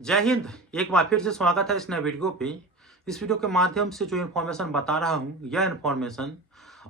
जय हिंद। एक बार फिर से स्वागत है इस नए वीडियो पे। इस वीडियो के माध्यम से जो इन्फॉर्मेशन बता रहा हूँ, यह इन्फॉर्मेशन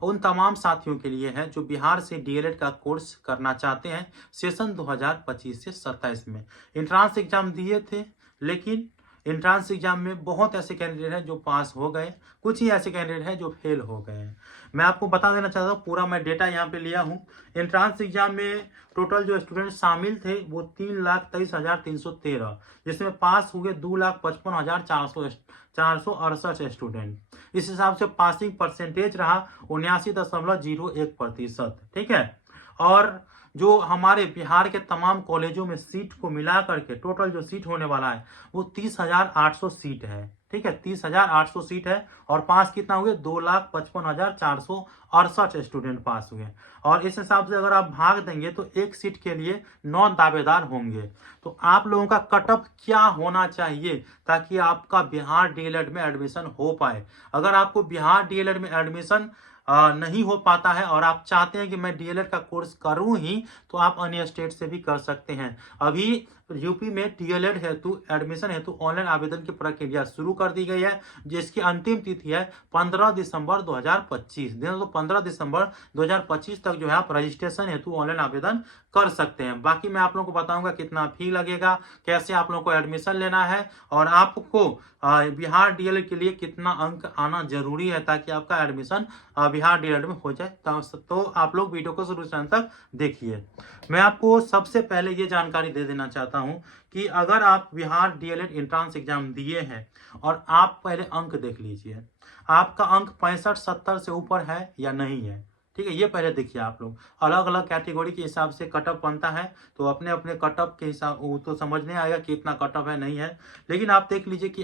उन तमाम साथियों के लिए है जो बिहार से डीएलएड का कोर्स करना चाहते हैं सेशन 2025 से 27 में। एंट्रांस एग्जाम दिए थे, लेकिन एंट्रांस एग्जाम में बहुत ऐसे कैंडिडेट हैं जो पास हो गए, कुछ ही ऐसे कैंडिडेट हैं जो फेल हो गए हैं। मैं आपको बता देना चाहता हूँ, पूरा मैं डेटा यहाँ पे लिया हूँ। एंट्रांस एग्जाम में टोटल जो स्टूडेंट शामिल थे वो 3,23,313, जिसमें पास हुए 2,55,468 स्टूडेंट। इस हिसाब से पासिंग परसेंटेज रहा 79.01%। ठीक है। और जो हमारे बिहार के तमाम कॉलेजों में सीट को मिला करके टोटल जो सीट होने वाला है वो 30,800 सीट है। ठीक है, 30,800 सीट है। और पास कितना हुए? 2,55,468 स्टूडेंट पास हुए। और इस हिसाब से अगर आप भाग देंगे तो एक सीट के लिए 9 दावेदार होंगे। तो आप लोगों का कट ऑफ क्या होना चाहिए ताकि आपका बिहार डीएलएड में एडमिशन हो पाए? अगर आपको बिहार डीएलएड में एडमिशन नहीं हो पाता है और आप चाहते हैं कि मैं डीएलएड का कोर्स करूं ही, तो आप अन्य स्टेट से भी कर सकते हैं। अभी यूपी में डीएलएड हेतु एडमिशन हेतु ऑनलाइन आवेदन की प्रक्रिया शुरू कर दी गई है, जिसकी अंतिम तिथि है 15 दिसंबर 2025। 15 दिसंबर 2025 तक जो है आप रजिस्ट्रेशन हेतु ऑनलाइन आवेदन कर सकते हैं। बाकी मैं आप लोगों को बताऊंगा कितना फी लगेगा, कैसे आप लोगों को एडमिशन लेना है, और आपको बिहार डीएलएड के लिए कितना अंक आना जरूरी है ताकि आपका एडमिशन बिहार डीएलएड में हो जाए। तो आप लोग वीडियो को शुरू से अंत तक देखिए। मैं आपको सबसे पहले ये जानकारी दे देना चाहता हूं कि अगर आप बिहार डीएलएड एंट्रेंस एग्जाम दिए हैं और आप पहले अंक देख लीजिए, आपका अंक 65-70 से ऊपर है या नहीं है। ठीक है, ये पहले देखिए। आप लोग अलग अलग कैटेगरी के हिसाब से कट ऑफ बनता है, तो अपने अपने कट ऑफ के हिसाब तो समझ नहीं आएगा कि इतना कट ऑफ है नहीं है। लेकिन आप देख लीजिए कि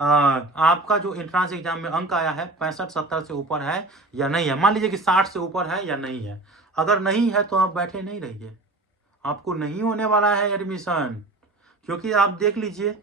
आपका जो एंट्रेंस एग्जाम में अंक आया है 65-70 से ऊपर है या नहीं है। मान लीजिए कि 60 से ऊपर है या नहीं है। अगर नहीं है तो आप बैठे नहीं रहिए, आपको नहीं होने वाला है एडमिशन। क्योंकि आप देख लीजिए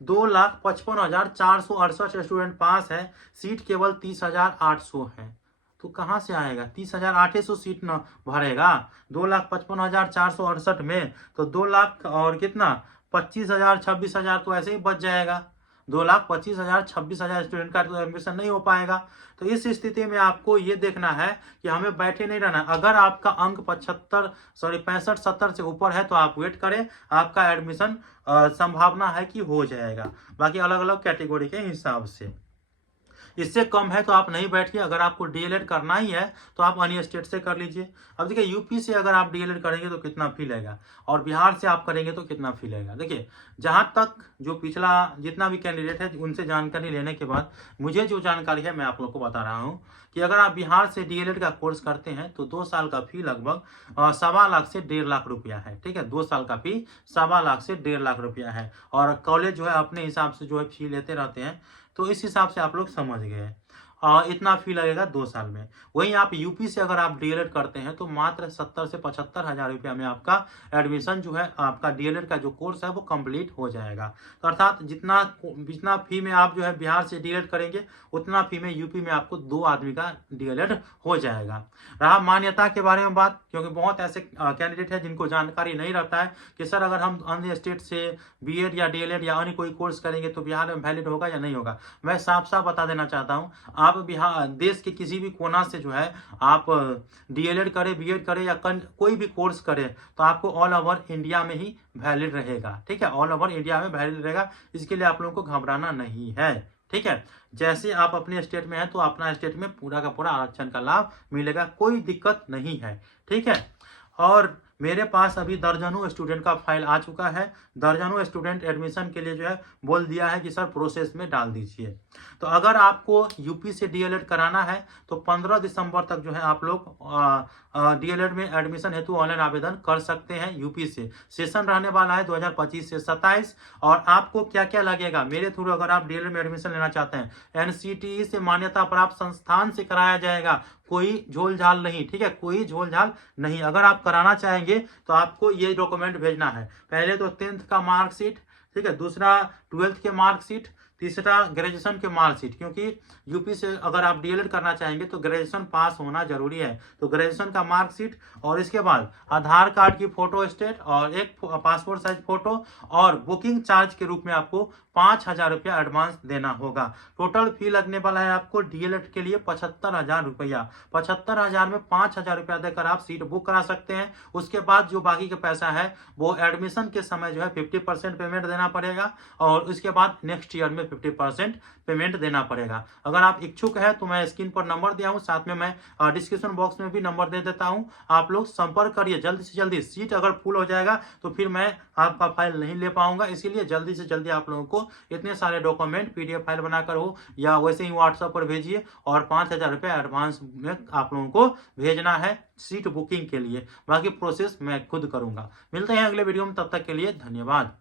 2,55,468 स्टूडेंट पास है, सीट केवल 30,800 है। तो कहाँ से आएगा? 30,800 सीट न भरेगा 2,55,468 में, तो 2 लाख और कितना 25,000 26,000 तो ऐसे ही बच जाएगा। 2,25,000 26,000 स्टूडेंट का तो एडमिशन नहीं हो पाएगा। तो इस स्थिति में आपको ये देखना है कि हमें बैठे नहीं रहना। अगर आपका अंक 65-70 से ऊपर है तो आप वेट करें, आपका एडमिशन संभावना है कि हो जाएगा। बाकी अलग अलग कैटेगरी के हिसाब से इससे कम है तो आप नहीं बैठिए। अगर आपको डीएलएड करना ही है तो आप अन्य स्टेट से कर लीजिए। अब देखिए, यूपी से अगर आप डीएलएड करेंगे तो कितना फी लगेगा और बिहार से आप करेंगे तो कितना फी लगेगा। देखिए, जहां तक जो पिछला जितना भी कैंडिडेट है उनसे जानकारी लेने के बाद मुझे जो जानकारी है मैं आप लोग को बता रहा हूँ कि अगर आप बिहार से डीएलएड का कोर्स करते हैं तो 2 साल का फी लगभग 1.25 लाख से 1.5 लाख रुपया है। ठीक है, 2 साल का फी 1.25 लाख से 1.5 लाख रुपया है। और कॉलेज जो है अपने हिसाब से जो है फी लेते रहते हैं, तो इस हिसाब से आप लोग समझ गए। इतना फी लगेगा 2 साल में। वहीं आप यूपी से अगर आप डीएलएड करते हैं तो मात्र 70 से 75 हजार रुपया में आपका एडमिशन जो है, आपका डीएलएड का जो कोर्स है वो कंप्लीट हो जाएगा। तो अर्थात जितना जितना फी में आप जो है बिहार से डीएलएड करेंगे उतना फी में यूपी में आपको 2 आदमी का डीएलएड हो जाएगा। रहा मान्यता के बारे में बात, क्योंकि बहुत ऐसे कैंडिडेट है जिनको जानकारी नहीं रहता है कि सर अगर हम अन्य स्टेट से बीएड या डीएलएड या अन्य कोई कोर्स करेंगे तो बिहार में वैलिड होगा या नहीं होगा। मैं साफ साफ बता देना चाहता हूँ, आप बिहार देश के किसी भी कोना से जो है आप डीएलएड करें, बीएड करें या कोई भी कोर्स करें तो आपको ऑल ओवर इंडिया में ही वैलिड रहेगा। ठीक है, ऑल ओवर इंडिया में वैलिड रहेगा। इसके लिए आप लोगों को घबराना नहीं है। ठीक है, जैसे आप अपने स्टेट में हैं तो अपना स्टेट में पूरा का पूरा आरक्षण का लाभ मिलेगा, कोई दिक्कत नहीं है। ठीक है, और मेरे पास अभी दर्जनों स्टूडेंट का फाइल आ चुका है। दर्जनों स्टूडेंट एडमिशन के लिए जो है बोल दिया है कि सर प्रोसेस में डाल दीजिए। तो अगर आपको यूपी से डीएलएड कराना है तो 15 दिसंबर तक जो है आप लोग डीएलएड में एडमिशन हेतु ऑनलाइन आवेदन कर सकते हैं यूपी से। सेशन रहने वाला है 2025 से 27। और आपको क्या क्या लगेगा मेरे थ्रू, अगर आप डीएलएड में एडमिशन लेना चाहते हैं, एनसीटीई से मान्यता प्राप्त संस्थान से कराया जाएगा, कोई झोल झाल नहीं। ठीक है, कोई झोल झाल नहीं। अगर आप कराना चाहेंगे तो आपको ये डॉक्यूमेंट भेजना है। पहले तो 10th का मार्कशीट, ठीक है, दूसरा 12th के मार्कशीट, तीसरा ग्रेजुएशन के मार्कशीट, क्योंकि यूपी से अगर आप डीएलएड करना चाहेंगे तो ग्रेजुएशन पास होना जरूरी है। तो ग्रेजुएशन का मार्कशीट और इसके बाद आधार कार्ड की फोटो स्टेट और एक पासपोर्ट साइज फोटो और बुकिंग चार्ज के रूप में आपको 5,000 रुपया एडवांस देना होगा। टोटल फी लगने वाला है आपको डीएलएड के लिए 75,000 रुपया। 75,000 में 5,000 रुपया देकर आप सीट बुक करा सकते हैं। उसके बाद जो बाकी का पैसा है वो एडमिशन के समय जो है 50% पेमेंट देना पड़ेगा और उसके बाद नेक्स्ट ईयर में 50% पेमेंट देना पड़ेगा। अगर आप इच्छुक है तो मैं स्क्रीन पर नंबर दिया हूँ, साथ में मैं डिस्क्रिप्शन बॉक्स में भी नंबर दे देता हूँ। आप लोग संपर्क करिए जल्दी से जल्दी। सीट अगर फुल हो जाएगा तो फिर मैं आपका फाइल नहीं ले पाऊंगा, इसीलिए जल्दी से जल्दी आप लोगों को इतने सारे डॉक्यूमेंट पीडीएफ फाइल बनाकर हो या वैसे ही व्हाट्सएप पर भेजिए और 5,000 रुपये एडवांस में आप लोगों को भेजना है सीट बुकिंग के लिए। बाकी प्रोसेस मैं खुद करूंगा। मिलते हैं अगले वीडियो में, तब तक के लिए धन्यवाद।